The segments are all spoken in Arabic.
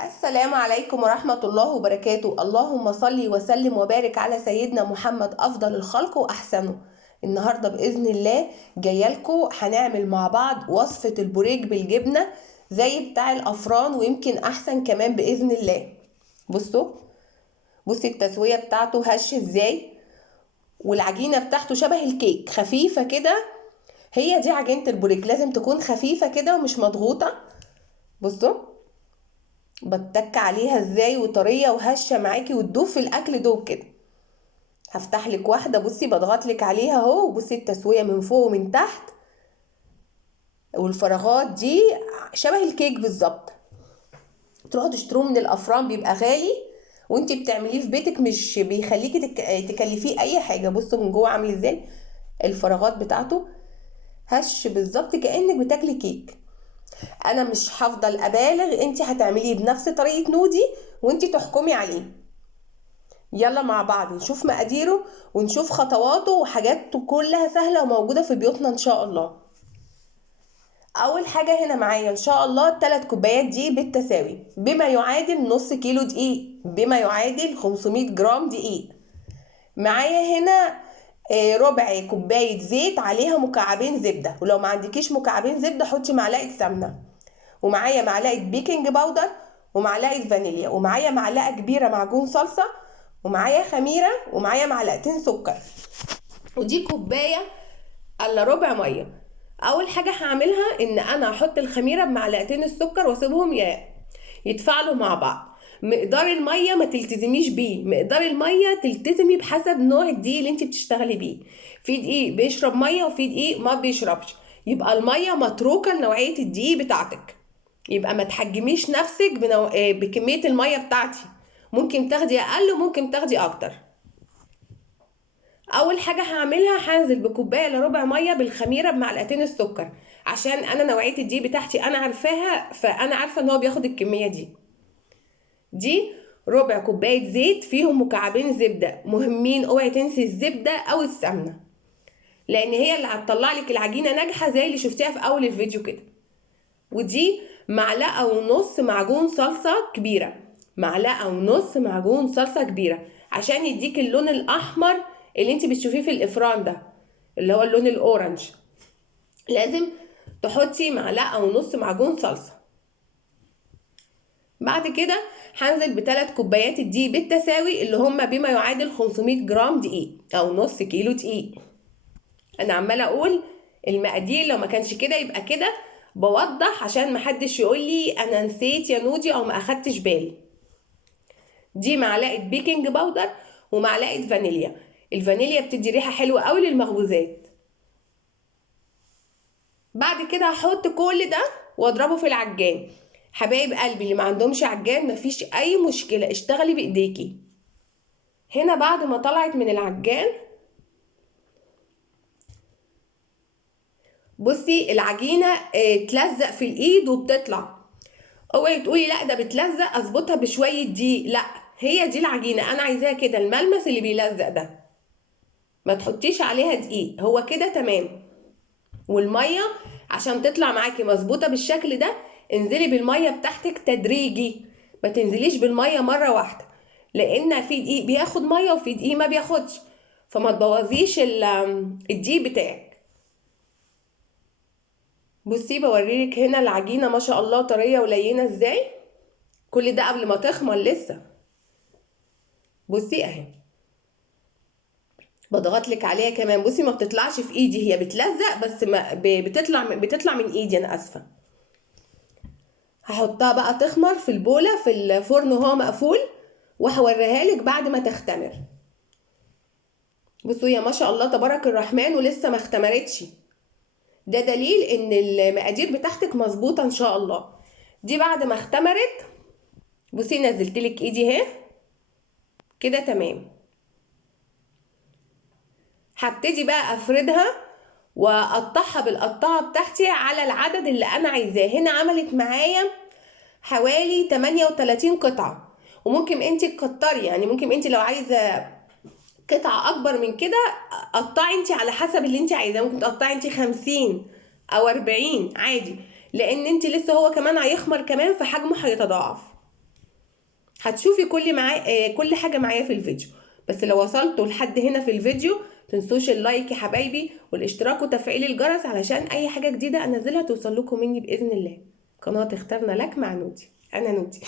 السلام عليكم ورحمة الله وبركاته. اللهم صل وسلم وبارك على سيدنا محمد أفضل الخلق وأحسنه. النهاردة بإذن الله جايلكوا هنعمل مع بعض وصفة البوريك بالجبنة زي بتاع الأفران ويمكن أحسن كمان بإذن الله. بصي التسوية بتاعته هش ازاي، والعجينة بتاعته شبه الكيك خفيفة كده. هي دي عجينة البوريك، لازم تكون خفيفة كده ومش مضغوطة. بصوا بتك عليها ازاي وطريه وهشه معاكي وتدوب في الاكل دوب كده. هفتح لك واحده، بصي بضغط لك عليها اهو، وبصي التسويه من فوق ومن تحت، والفراغات دي شبه الكيك بالظبط. تروحوا تشتروه من الافران بيبقى غالي، وانتي بتعمليه في بيتك مش بيخليكي تكلفيه اي حاجه. بصوا من جوه عامل ازاي، الفراغات بتاعته هش بالظبط كانك بتاكلي كيك. انا مش هفضل ابالغ، انتي هتعمليه بنفس طريقه نودي وانتي تحكمي عليه. يلا مع بعض نشوف مقاديره ونشوف خطواته، وحاجاته كلها سهله وموجوده في بيوتنا ان شاء الله. اول حاجه هنا معايا ان شاء الله 3 كوبايات دقيق بالتساوي، بما يعادل نص كيلو دقيق، بما يعادل 500 جرام دقيق. معايا هنا ربع كوبايه زيت عليها مكعبين زبده، ولو ما عندكيش مكعبين زبده حطي معلقه سمنه. ومعايا معلقه بيكنج باودر ومعلقه فانيليا، ومعايا معلقه كبيره معجون صلصه، ومعايا خميره، ومعايا معلقتين سكر، ودي كوبايه الا ربع ميه. اول حاجه هعملها ان انا هحط الخميره بمعلقتين السكر واسيبهم يتفاعلوا مع بعض. مقدار الميه ما تلتزميش بيه، مقدار الميه تلتزمي بحسب نوع الدقيق اللي انت بتشتغلي بيه. في دقيق بيشرب ميه وفي دقيق ما بيشربش، يبقى الميه متروكه لنوعيه الدقيق بتاعتك. يبقى ما تحجميش نفسك بكميه الميه بتاعتي، ممكن تاخدي اقل وممكن تاخدي اكتر. اول حاجه هعملها هنزل بكوبايه الا ربع ميه بالخميره بمعلقتين السكر، عشان انا نوعيه الدقيق بتاعتي انا عارفاها، فانا عارفه ان هو بياخد الكميه دي. ربع كوبايه زيت فيهم مكعبين زبده مهمين، اوعي تنسي الزبده او السمنه، لان هي اللي هتطلع لك العجينه ناجحه زي اللي شفتيها في اول الفيديو كده. ودي معلقه ونص معجون صلصه كبيره، معلقه ونص معجون صلصه كبيره عشان يديك اللون الاحمر اللي انت بتشوفيه في الافران ده، اللي هو اللون الاورنج. لازم تحطي معلقه ونص معجون صلصه. بعد كده هنزل ب3 كوبايات الدقيق بالتساوي، اللي هم بما يعادل 500 جرام دقيق او نص كيلو دقيق. انا عماله اقول المقادير، لو ما كانش كده يبقى كده، بوضح عشان محدش يقول لي انا نسيت يا نودي او ما اخدتش بالي. دي معلقه بيكنج باودر ومعلقه فانيليا. الفانيليا بتدي ريحه حلوه قوي للمخبوزات. بعد كده هحط كل ده واضربه في العجان. حبايب قلبي اللي ما عندهمش عجان مفيش اي مشكله، اشتغلي بايديكي. هنا بعد ما طلعت من العجان، بصي العجينه تلزق في الايد وبتطلع. اوعي تقولي لا ده بتلزق اظبطها بشويه دقيق، لا، هي دي العجينه انا عايزاها كده، الملمس اللي بيلزق ده، ما تحطيش عليها دقيق، هو كده تمام. والميه عشان تطلع معاكي مظبوطه بالشكل ده، انزلي بالميه بتاعتك تدريجي، ما تنزليش بالميه مره واحده، لان في دقيق بياخد ميه وفي دقيق ما بياخدش، فما تبوظيش الدقيق بتاعك. بصي بوريلك هنا العجينه ما شاء الله طريه ولينه ازاي، كل ده قبل ما تخمر لسه. بصي اهي، بضغط لك عليها كمان، بصي ما بتطلعش في ايدي، هي بتلزق بس ما بتطلع من ايدي، انا اسفه. هحطها بقى تخمر في البوله في الفرن وهو مقفول، وهوريها لك بعد ما تختمر. بصوا يا ما شاء الله تبارك الرحمن ولسه ما اختمرتش، ده دليل ان المقادير بتاعتك مظبوطه ان شاء الله. دي بعد ما اختمرت، بصي نزلت لك ايدي اهي كده تمام. هبتدي بقى افردها واقطعها بالقطاعه بتاعتي على العدد اللي انا عايزاه. هنا عملت معايا حوالي 38 قطعه، وممكن انت تكتري، يعني ممكن انت لو عايزه قطعه اكبر من كده قطعي انت على حسب اللي انت عايزاه، ممكن تقطعي انت 50 او 40 عادي، لان انت لسه هو كمان هيخمر كمان فحجمه هيتضاعف. هتشوفي كل حاجه معايا في الفيديو. بس لو وصلتوا لحد هنا في الفيديو تنسوش اللايك يا حبايبي والاشتراك وتفعيل الجرس علشان اي حاجه جديده انزلها توصل لكم مني باذن الله. قناه اخترنا لك مع نودي، انا نودي.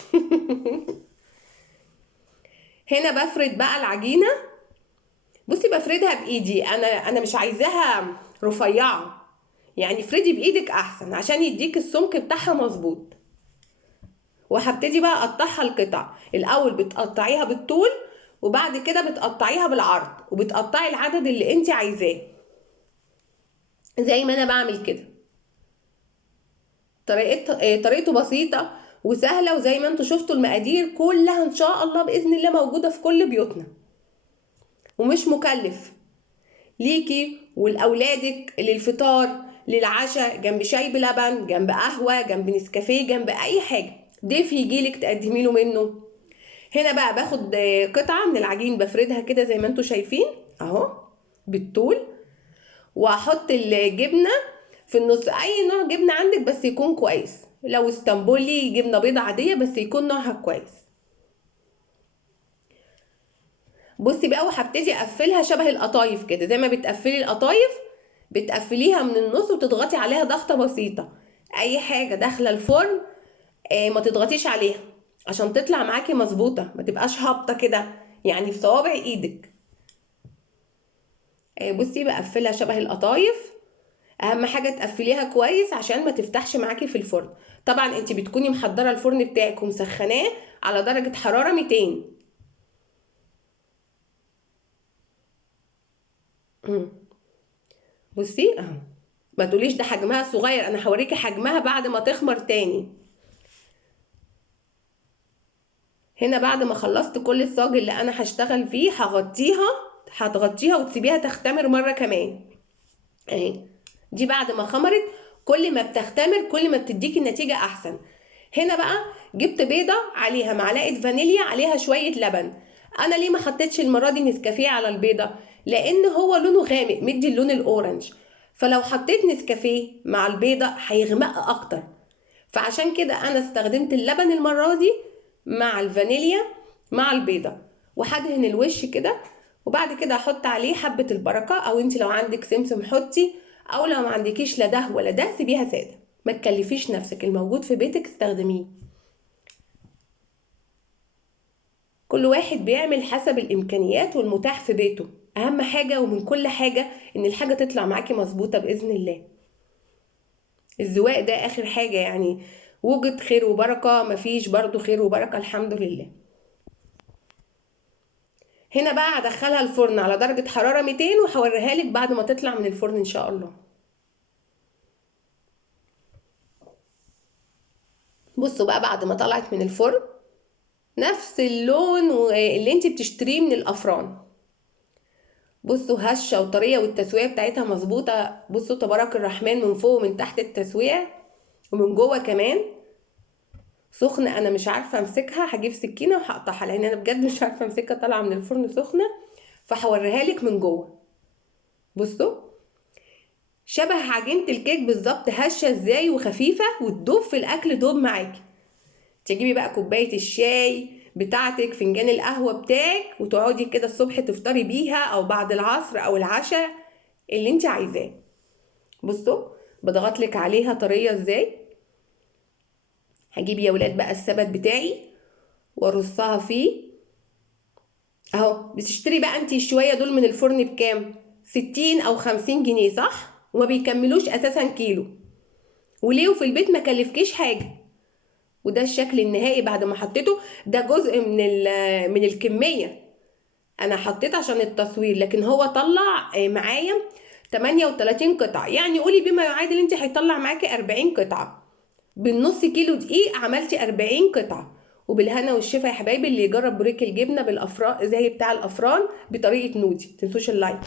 هنا بفرد بقى العجينه. بصي بفردها بايدي، انا مش عايزاها رفيعه، يعني افردي بايدك احسن عشان يديك السمك بتاعها مظبوط. وهبتدي بقى اقطعها القطع. الاول بتقطعيها بالطول وبعد كده بتقطعيها بالعرض، وبتقطعي العدد اللي انت عايزاه زي ما انا بعمل كده. طريقته بسيطه وسهله، وزي ما انتوا شفتوا المقادير كلها ان شاء الله باذن الله موجوده في كل بيوتنا، ومش مكلف ليكي ولاولادك، للفطار، للعشاء، جنب شاي بلبن، جنب قهوه، جنب نسكافيه، جنب اي حاجه ضيف يجيلك تقدمي له منه. هنا بقى باخد قطعه من العجين بفردها كده زي ما انتوا شايفين اهو بالطول، واحط الجبنه في النص. اي نوع جبنه عندك بس يكون كويس، لو اسطنبولي جبنه بيضه عاديه بس يكون نوعها كويس. بصي بقى وهبتدي اقفلها شبه القطايف كده، زي ما بتقفلي القطايف بتقفليها من النص وتضغطي عليها ضغطه بسيطه. اي حاجه داخله الفرن ما تضغطيش عليها عشان تطلع معاكي مظبوطه، ما تبقاش هابطه كده يعني في صوابع ايدك. بصي بقفلها شبه القطايف. اهم حاجه تقفليها كويس عشان ما تفتحش معاكي في الفرن. طبعا انت بتكوني محضره الفرن بتاعك ومسخناه على درجه حراره 200. بصي اهو، ما تقوليش ده حجمها صغير، انا هوريكي حجمها بعد ما تخمر تاني. هنا بعد ما خلصت كل الصاج اللي انا هشتغل فيه هتغطيها وتسيبيها تختمر مره كمان اهي. دي بعد ما خمرت، كل ما بتختمر كل ما بتديكي النتيجه احسن. هنا بقى جبت بيضه عليها معلقه فانيليا عليها شويه لبن. انا ليه ما حطيتش المره دي نسكافيه على البيضه؟ لان هو لونه غامق مدي اللون الاورنج، فلو حطيت نسكافيه مع البيضه هيغمق اكتر. فعشان كده انا استخدمت اللبن المره دي مع الفانيليا مع البيضه. وهدهن الوش كده، وبعد كده احط عليه حبه البركه، او انت لو عندك سمسم حطي، او لو ما عندكيش لا ده ولا ده سيبيها ساده، ما تكلفيش نفسك، الموجود في بيتك استخدميه. كل واحد بيعمل حسب الامكانيات والمتاح في بيته. اهم حاجه ومن كل حاجه ان الحاجه تطلع معاكي مظبوطه باذن الله. الزواق ده اخر حاجه يعني، وجد خير وبركه، مفيش برضو خير وبركه الحمد لله. هنا بقى هدخلها الفرن على درجه حراره 200 وهوريها لك بعد ما تطلع من الفرن ان شاء الله. بصوا بقى بعد ما طلعت من الفرن نفس اللون اللي انت بتشتريه من الافران. بصوا هشه وطريه والتسويه بتاعتها مظبوطه. بصوا تبارك الرحمن، من فوق ومن تحت التسويه ومن جوه كمان سخنه. انا مش عارفه امسكها، هجيب سكينه وهقطعها لان انا بجد مش عارفه امسكها، طالعه من الفرن سخنه. فهوريها لك من جوه. بصوا شبه عجينه الكيك بالظبط، هشه ازاي وخفيفه وتدوب في الاكل دوب معاكي. تجيبي بقى كوبايه الشاي بتاعتك، فنجان القهوه بتاعك، وتقعدي كده الصبح تفطري بيها او بعد العصر او العشاء اللي انت عايزاه. بصوا بضغط لك عليها طريه ازاي. هجيب يا ولاد بقى السبت بتاعي وارصها فيه اهو. بتشتري بقى انت شويه دول من الفرن بكام؟ 60 او 50 جنيه صح؟ وما بيكملوش اساسا كيلو. وليه وفي البيت ما كلفكيش حاجه. وده الشكل النهائي بعد ما حطيته. ده جزء من الكميه انا حطيت عشان التصوير، لكن هو طلع معايا 38 قطعه، يعني قولي بما يعادل انت هيطلع معاكي 40 قطعه. بالنص كيلو دقيق عملتي 40 قطعه. وبالهنا والشفا يا حبايبي. اللي يجرب بريك الجبنه بالافران زي بتاع الافران بطريقه نودي، متنسوش اللايك.